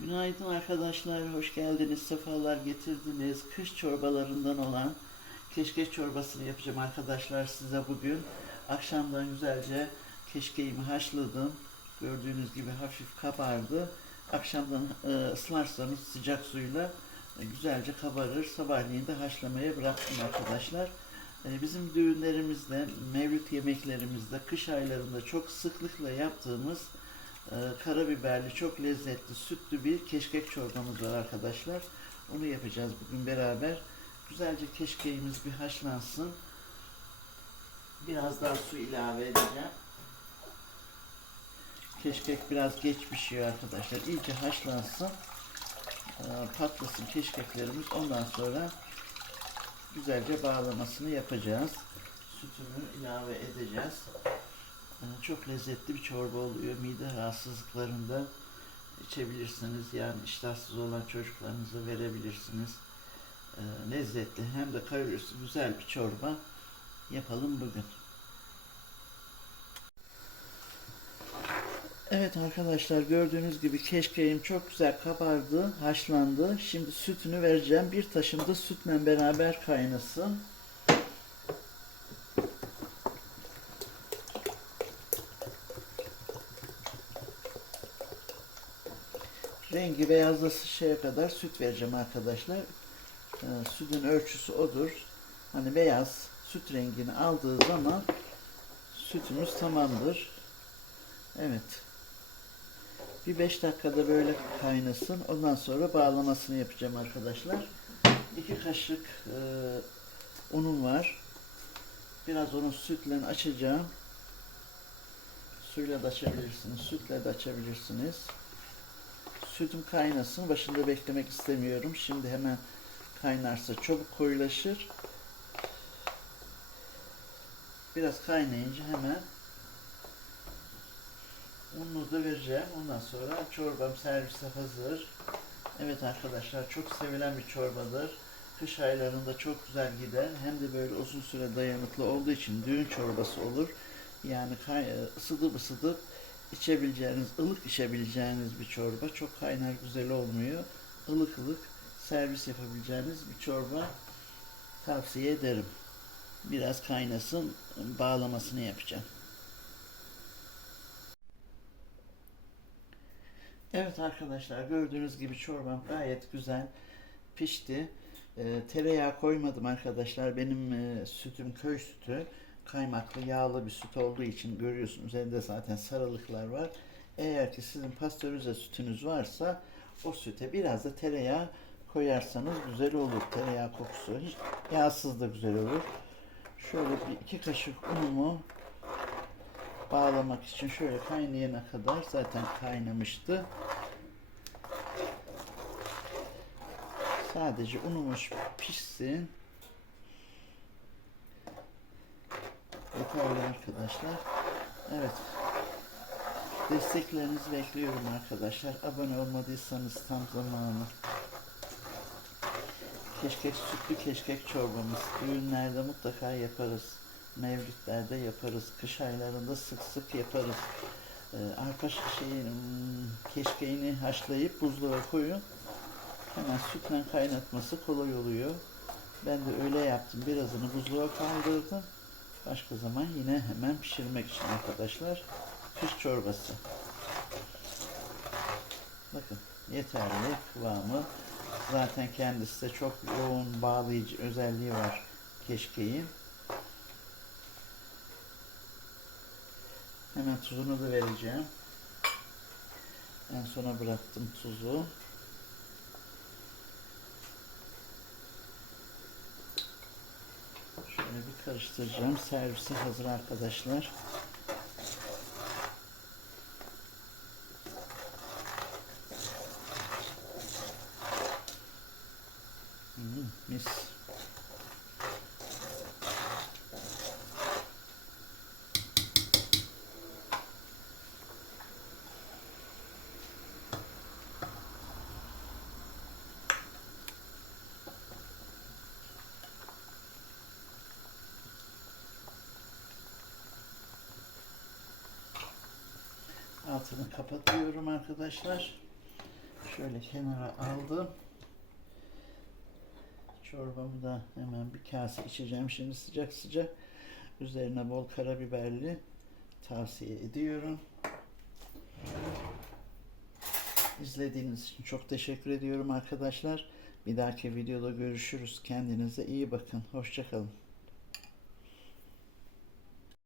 Günaydın arkadaşlar, hoş geldiniz, sefalar getirdiniz. Kış çorbalarından olan keşkek çorbasını yapacağım arkadaşlar size bugün. Akşamdan güzelce keşkeğimi haşladım. Gördüğünüz gibi hafif kabardı. Akşamdan e, ıslarsanız sıcak suyla güzelce kabarır. Sabahleyin de haşlamaya bıraktım arkadaşlar. E, bizim düğünlerimizde, mevlüt yemeklerimizde, kış aylarında çok sıklıkla yaptığımız ee, karabiberli, çok lezzetli, sütlü bir keşkek çorbamız var arkadaşlar. Onu yapacağız bugün beraber. Güzelce keşkeğimiz bir haşlansın. Biraz daha su ilave edeceğim. Keşkek biraz geç pişiyor arkadaşlar. İyice haşlansın. Ee, Patlasın keşkeklerimiz. Ondan sonra güzelce bağlamasını yapacağız. Sütünü ilave edeceğiz. Ee, Çok lezzetli bir çorba oluyor. Mide rahatsızlıklarında içebilirsiniz. Yani iştahsız olan çocuklarınıza verebilirsiniz. Ee, Lezzetli hem de kalorisi güzel bir çorba yapalım bugün. Evet arkadaşlar gördüğünüz gibi keşkeğim çok güzel kabardı, haşlandı. Şimdi sütünü vereceğim. Bir taşım da sütle beraber kaynasın. Rengi beyazlaşıncaya kadar süt vereceğim arkadaşlar. Ee, sütün ölçüsü odur. Hani beyaz süt rengini aldığı zaman sütümüz tamamdır. Evet. Bir 5 dakikada böyle kaynasın. Ondan sonra bağlamasını yapacağım arkadaşlar. 2 kaşık e, unum var. Biraz onu sütle açacağım. Suyla da açabilirsiniz, sütle de açabilirsiniz. Sütüm kaynasın. Başında beklemek istemiyorum. Şimdi hemen kaynarsa çabuk koyulaşır. Biraz kaynayınca hemen ununu da vereceğim. Ondan sonra çorbam servise hazır. Evet arkadaşlar çok sevilen bir çorbadır. Kış aylarında çok güzel gider. Hem de böyle uzun süre dayanıklı olduğu için düğün çorbası olur. Yani ısıtıp ısıtıp içebileceğiniz, ılık içebileceğiniz bir çorba. Çok kaynar güzel olmuyor. Ilık ılık servis yapabileceğiniz bir çorba tavsiye ederim. Biraz kaynasın, bağlamasını yapacağım. Evet arkadaşlar gördüğünüz gibi çorbam gayet güzel pişti. Ee, tereyağı koymadım arkadaşlar. Benim e, sütüm köy sütü. Kaymaklı yağlı bir süt olduğu için görüyorsunuz üzerinde zaten sarılıklar var. Eğer ki sizin pastörize sütünüz varsa o süte biraz da tereyağı koyarsanız güzel olur. Tereyağı kokusu. Hiç yağsız da güzel olur. Şöyle bir iki kaşık unumu bağlamak için şöyle kaynayana kadar zaten kaynamıştı. Sadece unumuz pişsin. Yeterli arkadaşlar. Evet. Desteklerinizi bekliyorum arkadaşlar. Abone olmadıysanız tam zamanı. Keşkek sütlü keşkek çorbamız. Düğünlerde mutlaka yaparız. Mevlütlerde yaparız. Kış aylarında sık sık yaparız. Ee, arpa şeyin, hmm, keşkeğini haşlayıp buzluğa koyun. Hemen sütle kaynatması kolay oluyor. Ben de öyle yaptım. Birazını buzluğa kaldırdım. Başka zaman yine hemen pişirmek için arkadaşlar. Kış çorbası. Bakın yeterli kıvamı. Zaten kendisi de çok yoğun bağlayıcı özelliği var keşkeğin. Hemen tuzunu da vereceğim. En sona bıraktım tuzu. Şöyle bir karıştıracağım. Servise hazır arkadaşlar. Hmm, mis. Altını kapatıyorum arkadaşlar. Şöyle kenara aldım. Çorbamı da hemen bir kase içeceğim şimdi sıcak sıcak. Üzerine bol karabiberli tavsiye ediyorum. İzlediğiniz için çok teşekkür ediyorum arkadaşlar. Bir dahaki videoda görüşürüz. Kendinize iyi bakın. Hoşçakalın.